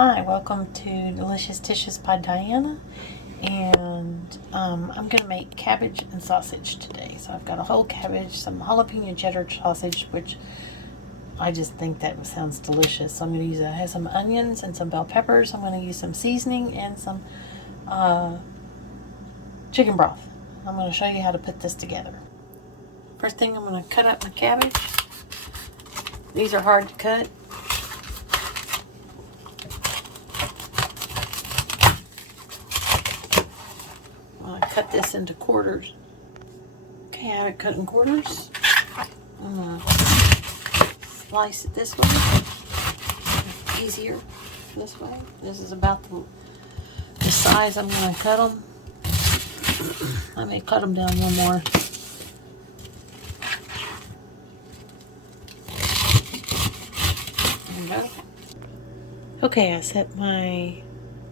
Hi, welcome to Delicious Dishes by Dianna, and I'm going to make cabbage and sausage today. So I've got a whole cabbage, some jalapeno cheddar sausage, which I just think that sounds delicious. So I'm going to use, I have some onions and some bell peppers. I'm going to use some seasoning and some chicken broth. I'm going to show you how to put this together. First thing, I'm going to cut up my cabbage. These are hard to cut. Cut this into quarters. Okay, I have it cut in quarters. I'm going to slice it this way. It's easier this way. This is about the size I'm going to cut them. I may cut them down one more. There we go. Okay, I set my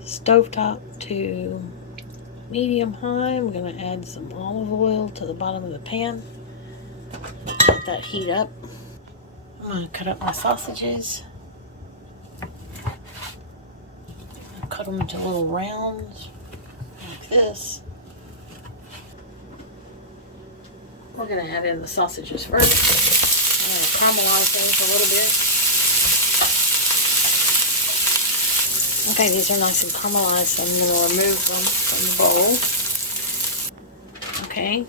stovetop to medium high. I'm going to add some olive oil to the bottom of the pan. Let that heat up. I'm going to cut up my sausages. I'll cut them into little rounds like this. We're going to add in the sausages first. I'm going to caramelize things a little bit. Okay, these are nice and caramelized, so I'm going to remove them from the bowl. Okay,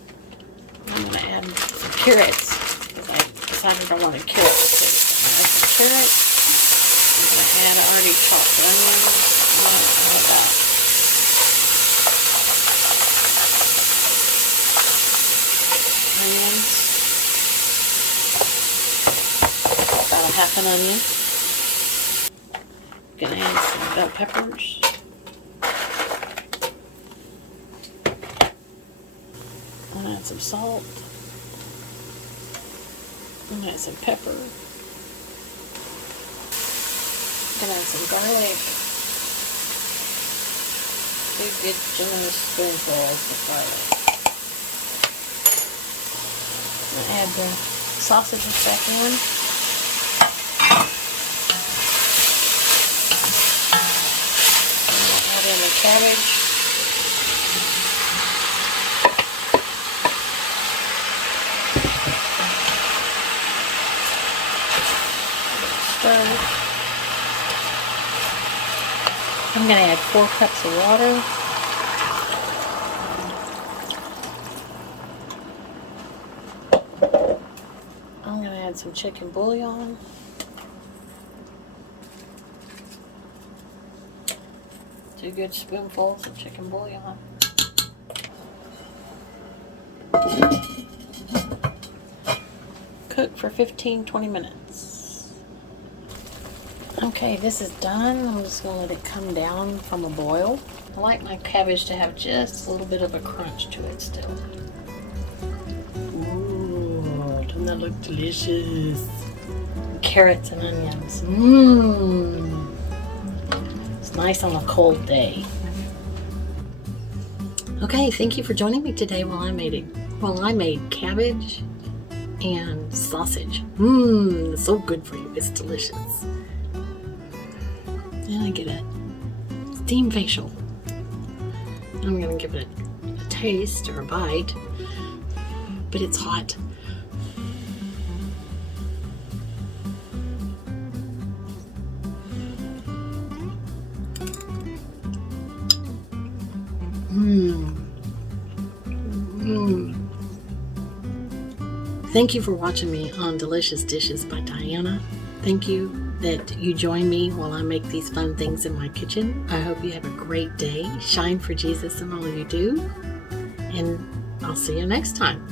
I'm going to add some carrots, because I decided I wanted carrots too. Add some carrots. I'm going to add already chopped onions. I'm going to add about onions. About a half an onion. Gonna add some bell peppers. I'm gonna add some salt. I'm gonna add some pepper. I'm gonna add some garlic. 2 good generous spoonfuls of garlic. I'm gonna add the sausages back in. In the cabbage. Stir. I'm going to add 4 cups of water. I'm going to add some chicken bouillon. 2 good spoonfuls of chicken bouillon. Cook for 15-20 minutes. Okay, this is done. I'm just going to let it come down from a boil. I like my cabbage to have just a little bit of a crunch to it still. Ooh, doesn't that look delicious? Carrots and onions. Mmm. Nice on a cold day. Okay, thank you for joining me today while I made cabbage and sausage. Mmm, it's so good for you. It's delicious. And I get a steam facial. I'm gonna give it a taste or a bite, but it's hot. Thank you for watching me on Delicious Dishes by Dianna. Thank you that you join me while I make these fun things in my kitchen. I hope you have a great day. Shine for Jesus in all you do. And I'll see you next time.